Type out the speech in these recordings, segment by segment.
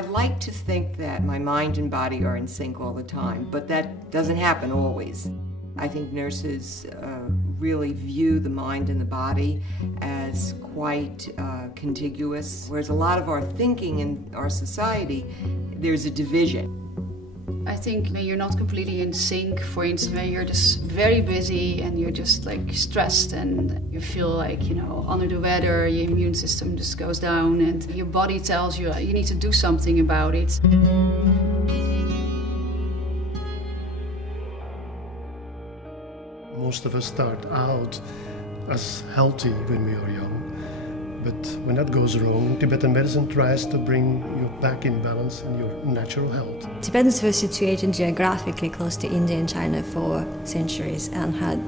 I'd like to think that my mind and body are in sync all the time, but that doesn't happen always. I think nurses really view the mind and the body as quite contiguous, whereas a lot of our thinking in our society, there's a division. I think when you're not completely in sync, for instance, when you're just very busy and you're just like stressed and you feel like, you know, under the weather, your immune system just goes down and your body tells you you need to do something about it. Most of us start out as healthy when we are young. But when that goes wrong, Tibetan medicine tries to bring you back in balance in your natural health. Tibetans were situated geographically close to India and China for centuries and had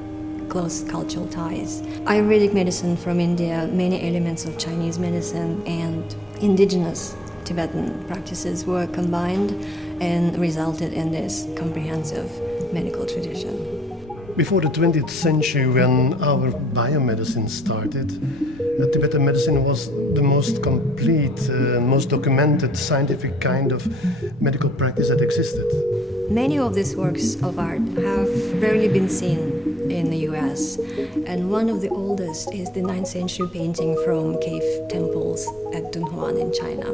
close cultural ties. Ayurvedic medicine from India, many elements of Chinese medicine and indigenous Tibetan practices were combined and resulted in this comprehensive medical tradition. Before the 20th century, when our biomedicine started, Tibetan medicine was the most complete, most documented scientific kind of medical practice that existed. Many of these works of art have rarely been seen in the US, and one of the oldest is the 9th century painting from cave temples at Dunhuan in China.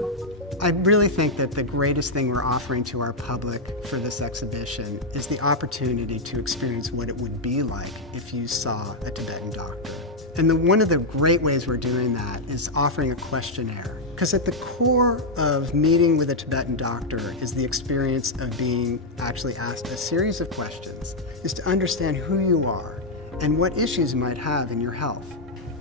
I really think that the greatest thing we're offering to our public for this exhibition is the opportunity to experience what it would be like if you saw a Tibetan doctor. And one of the great ways we're doing that is offering a questionnaire. Because at the core of meeting with a Tibetan doctor is the experience of being actually asked a series of questions, is to understand who you are and what issues you might have in your health.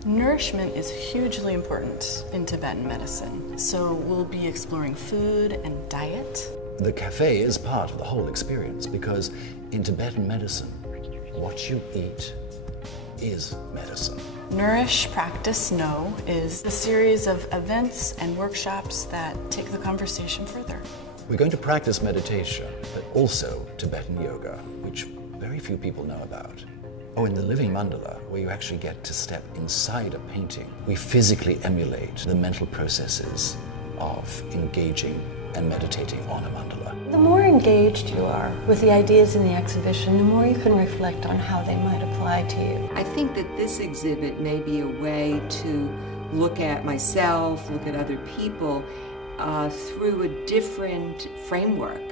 Nourishment is hugely important in Tibetan medicine, so we'll be exploring food and diet. The cafe is part of the whole experience because in Tibetan medicine, what you eat is medicine. Nourish, Practice, Know is a series of events and workshops that take the conversation further. We're going to practice meditation, but also Tibetan yoga, which very few people know about. Oh, in the living mandala, where you actually get to step inside a painting, we physically emulate the mental processes of engaging and meditating on a mandala. The more engaged you are with the ideas in the exhibition, the more you can reflect on how they might apply to you. I think that this exhibit may be a way to look at myself, look at other people through a different framework.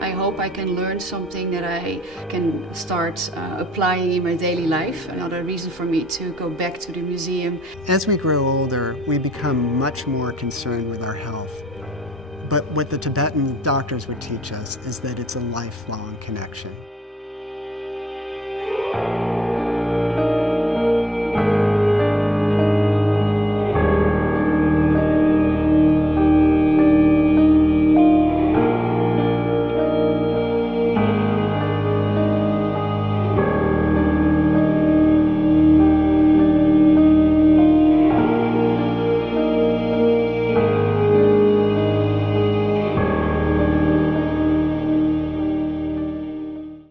I hope I can learn something that I can start applying in my daily life. Another reason for me to go back to the museum. As we grow older, we become much more concerned with our health. But what the Tibetan doctors would teach us is that it's a lifelong connection.